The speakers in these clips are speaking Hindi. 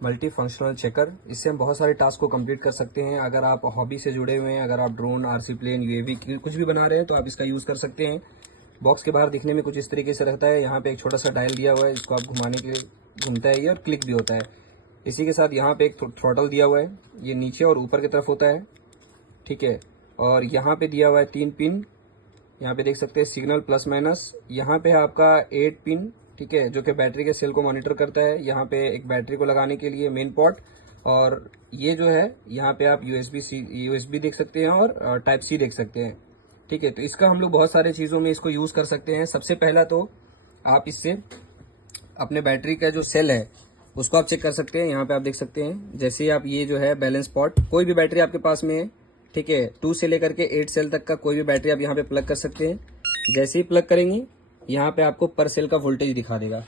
Multi functional checker. इससे हम बहुत सारे टास्क को कंप्लीट कर सकते हैं। अगर आप हॉबी से जुड़े हुए हैं, अगर आप ड्रोन, आरसी प्लेन, यूएवी कुछ भी बना रहे हैं तो आप इसका यूज़ कर सकते हैं। बॉक्स के बाहर दिखने में कुछ इस तरीके से रहता है। यहाँ पे एक छोटा सा डायल दिया हुआ है, इसको आप घुमाने के लिए घूमता है ये, और क्लिक भी होता है। इसी के साथ यहाँ पे एक थ्रॉटल दिया हुआ है, ये नीचे और ऊपर की तरफ होता है, ठीक है। और यहाँ पे दिया हुआ है 3 पिन, यहाँ पे देख सकते हैं सिग्नल प्लस माइनस। यहाँ पे है आपका 8 पिन, ठीक है, जो कि बैटरी के सेल को मॉनिटर करता है। यहाँ पे एक बैटरी को लगाने के लिए मेन पोर्ट, और ये जो है यहाँ पे आप यूएसबी देख सकते हैं और टाइप सी देख सकते हैं, ठीक है। तो इसका हम लोग बहुत सारे चीज़ों में इसको यूज़ कर सकते हैं। सबसे पहला तो आप इससे अपने बैटरी का जो सेल है उसको आप चेक कर सकते हैं। यहाँ पे आप देख सकते हैं, जैसे ही आप ये जो है बैलेंस पोर्ट, कोई भी बैटरी आपके पास में है, ठीक है, 2 से लेकर के 8 सेल तक का कोई भी बैटरी आप यहाँ पे प्लग कर सकते हैं। जैसे ही प्लग करेंगे यहाँ पे आपको पर सेल का वोल्टेज दिखा देगा,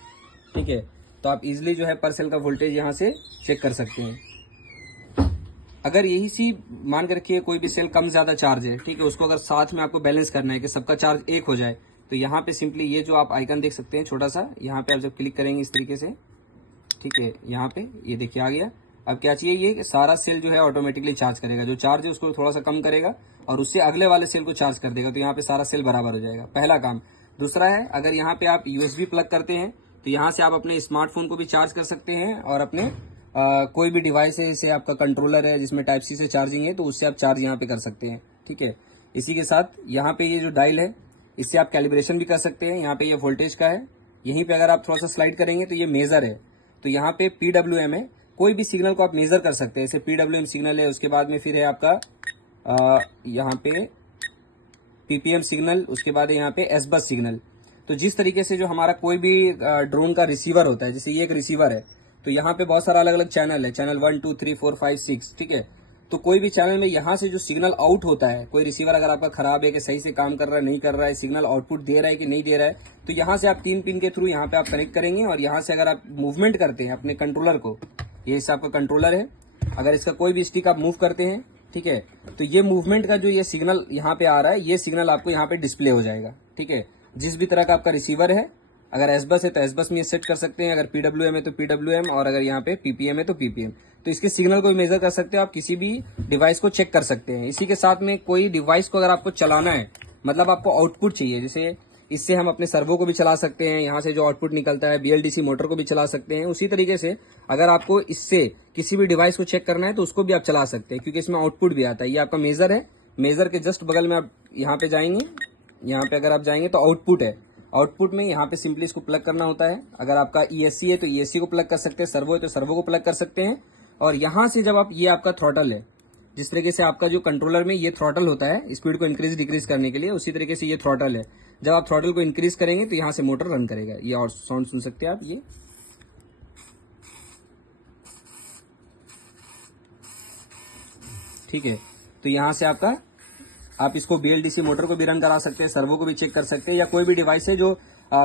ठीक है। तो आप इजीली जो है पर सेल का वोल्टेज यहाँ से चेक कर सकते हैं। अगर यही सी मान के रखिए कोई भी सेल कम ज्यादा चार्ज है, ठीक है, उसको अगर साथ में आपको बैलेंस करना है कि सबका चार्ज एक हो जाए, तो यहाँ पे सिंपली ये जो आप आइकन देख सकते हैं छोटा सा, यहाँ पे आप जब क्लिक करेंगे इस तरीके से, ठीक है, यहाँ पे ये देखिए आ गया। अब क्या चाहिए, ये सारा सेल जो है ऑटोमेटिकली चार्ज करेगा, जो चार्ज है उसको थोड़ा सा कम करेगा और उससे अगले वाले सेल को चार्ज कर देगा, तो यहाँ पे सारा सेल बराबर हो जाएगा। पहला काम। दूसरा है, अगर यहाँ पे आप यूएसबी प्लग करते हैं तो यहाँ से आप अपने स्मार्टफोन को भी चार्ज कर सकते हैं, और अपने कोई भी डिवाइस है, जैसे आपका कंट्रोलर है जिसमें टाइप सी से चार्जिंग है, तो उससे आप चार्ज यहाँ पे कर सकते हैं, ठीक है। इसी के साथ यहाँ पे ये जो डायल है, इससे आप कैलिब्रेशन भी कर सकते हैं। यहाँ पे ये वोल्टेज का है, यहीं पे अगर आप थोड़ा सा स्लाइड करेंगे तो ये मेजर है, तो यहाँ पे PWM है, कोई भी सिग्नल को आप मेजर कर सकते हैं। जैसे PWM सिग्नल है, उसके बाद में फिर है आपका यहाँ पे PPM सिग्नल, उसके बाद है यहाँ पे S बस सिग्नल। तो जिस तरीके से जो हमारा कोई भी ड्रोन का रिसीवर होता है, जैसे ये एक रिसीवर है, तो यहाँ पे बहुत सारा अलग अलग चैनल है, चैनल 1 2 3 4 5 6, ठीक है। तो कोई भी चैनल में यहाँ से जो सिग्नल आउट होता है, कोई रिसीवर अगर आपका खराब है कि सही से काम कर रहा है नहीं कर रहा है, सिग्नल आउटपुट दे रहा है कि नहीं दे रहा है, तो यहाँ से आप 3 पिन के थ्रू यहाँ पे आप कनेक्ट करेंगे, और यहाँ से अगर आप मूवमेंट करते हैं अपने कंट्रोलर को, ये इस आपका कंट्रोलर है, अगर इसका कोई भी स्टिक आप मूव करते हैं, ठीक है, तो ये मूवमेंट का जो ये सिग्नल यहाँ पे आ रहा है, ये सिग्नल आपको यहाँ पे डिस्प्ले हो जाएगा, ठीक है। जिस भी तरह का आपका रिसीवर है, अगर एस बस है तो एस बस में ये सेट कर सकते हैं, अगर PWM है तो PWM, और अगर यहाँ पे PPM है तो PPM। तो इसके सिग्नल को भी मेजर कर सकते हो आप, किसी भी डिवाइस को चेक कर सकते हैं। इसी के साथ में कोई डिवाइस को अगर आपको चलाना है, मतलब आपको आउटपुट चाहिए, जैसे इससे हम अपने सर्वो को भी चला सकते हैं, यहाँ से जो आउटपुट निकलता है BLDC मोटर को भी चला सकते हैं। उसी तरीके से अगर आपको इससे किसी भी डिवाइस को चेक करना है तो उसको भी आप चला सकते हैं, क्योंकि इसमें आउटपुट भी आता है। ये आपका मेजर है, मेजर के जस्ट बगल में आप यहाँ पे जाएंगे, यहाँ पे अगर आप जाएंगे तो आउटपुट है, आउटपुट में यहाँ पे सिंपली इसको प्लग करना होता है। अगर आपका ESC है तो ESC को प्लग कर सकते हैं, सर्वो है तो सर्वो को प्लग कर सकते हैं। और यहाँ से जब आप, ये आपका थ्रॉटल है, जिस तरीके से आपका जो कंट्रोलर में ये थ्रॉटल होता है स्पीड को इंक्रीज डिक्रीज करने के लिए, उसी तरीके से ये थ्रॉटल है। जब आप थ्रॉटल को इंक्रीज करेंगे तो यहाँ से मोटर रन करेगा। ये और साउंड सुन सकते हैं आप, ये ठीक है। तो यहाँ से आपका, आप इसको BLDC मोटर को भी रन करा सकते हैं, सर्वो को भी चेक कर सकते हैं, या कोई भी डिवाइस है जो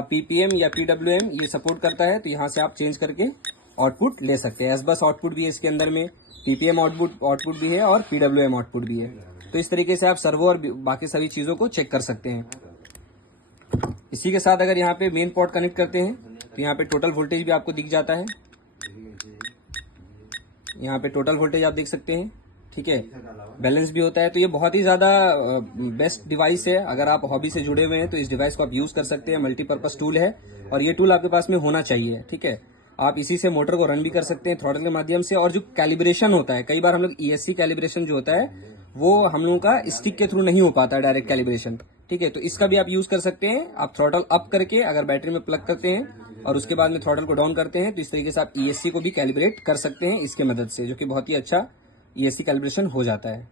PPM या PWM ये सपोर्ट करता है, तो यहाँ से आप चेंज करके आउटपुट ले सकते हैं। एस बस आउटपुट भी है इसके अंदर में, PPM आउटपुट भी है, और PWM आउटपुट भी है। तो इस तरीके से आप सर्वो और बाकी सभी चीज़ों को चेक कर सकते हैं। इसी के साथ अगर यहाँ पे मेन पोर्ट कनेक्ट करते हैं तो यहाँ पे टोटल वोल्टेज भी आपको दिख जाता है। यहाँ पे टोटल वोल्टेज आप देख सकते हैं, ठीक है, बैलेंस भी होता है। तो ये बहुत ही ज़्यादा बेस्ट डिवाइस है। अगर आप हॉबी से जुड़े हुए हैं तो इस डिवाइस को आप यूज़ कर सकते हैं। मल्टीपर्पज़ टूल है, और ये टूल आपके पास में होना चाहिए, ठीक है। आप इसी से मोटर को रन भी कर सकते हैं थ्रॉटल के माध्यम से। और जो कैलिब्रेशन होता है, कई बार हम लोग ESC कैलिब्रेशन जो होता है वो हम लोगों का स्टिक के थ्रू नहीं हो पाता है, डायरेक्ट कैलिब्रेशन, ठीक है। तो इसका भी आप यूज़ कर सकते हैं। आप थ्रॉटल अप करके अगर बैटरी में प्लग करते हैं और उसके बाद में थ्रॉटल को डाउन करते हैं, तो इस तरीके से आप ESC को भी कैलिब्रेट कर सकते हैं इसके मदद से, जो कि बहुत ही अच्छा ESC कैलिब्रेशन हो जाता है।